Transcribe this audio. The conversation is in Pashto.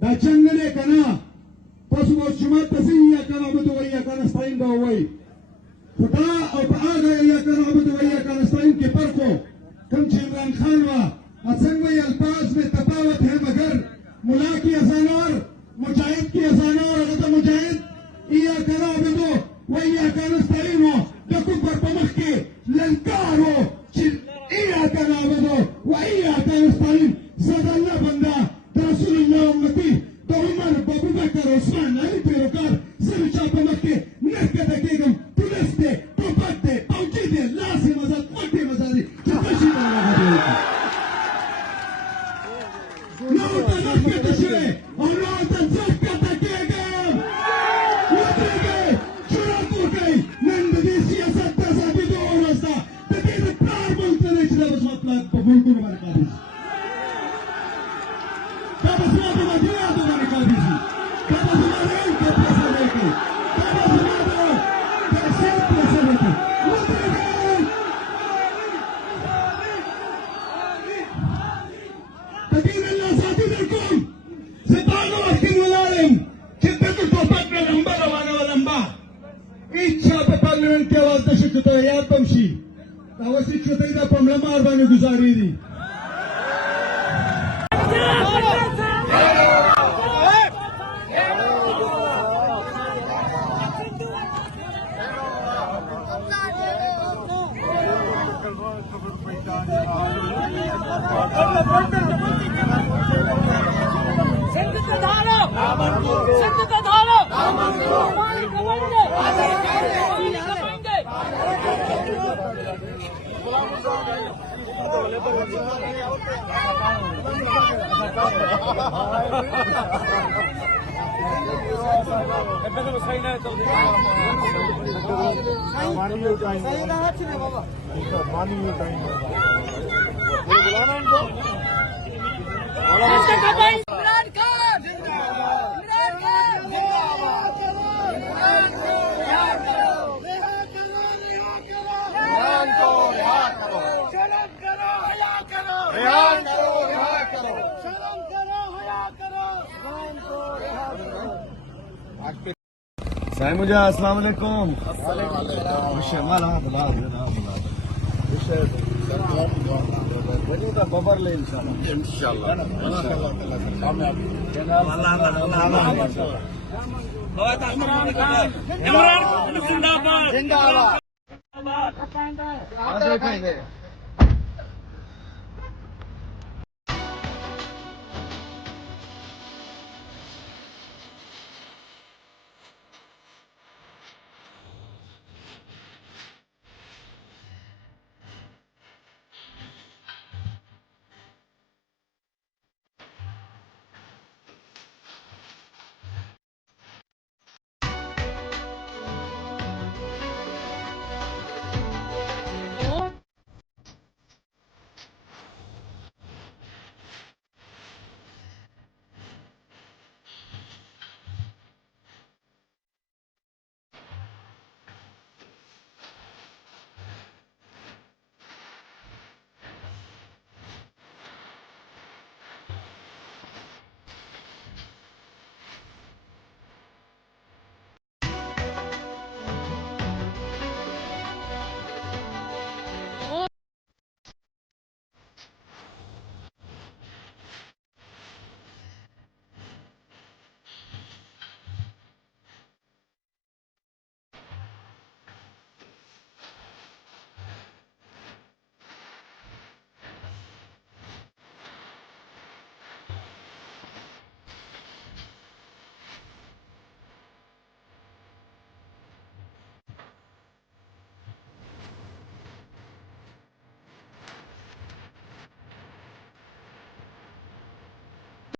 دا چنگنه کنا پس شما تسیح یا کنا عبدو و یا کنا استعین باوی خدا او پا آگا یا کنا عبدو و یا کنا استعین کے پرکو کم چه عمران خان وا اصنگ وی الفاظ میں تفاوت ہے مگر ملا کی ازان اور مجاہد کی ازان اور اگر مجاہد یا کنا عبدو و یا کنا استعین ہو دکو پر پمخ کے لنکار ہو یا کنا عبدو و یا کنا استعین صد اللہ بندہ رسول اللہ امتی تو عمر ابو بکر عثمان علی پیروکار سر چاپا مکے نرکت اکیگم پولیس دے توپت دے پوچی دے لاسی مزاد موٹی مزادی چپشی دارا گا نو تا نرکت شوئے اور نو تا زکت اکیگم ودری گئے شراتو گئی نندی سیاست تازابی دو اورستا تکید پرار ملتا نیچلا بس مطلب ملکو نمارکا دیس गुजारी दी मुझे अस्सलाम वालेकुम बबर ले इंशाल्लाह इमरान जिंदाबाद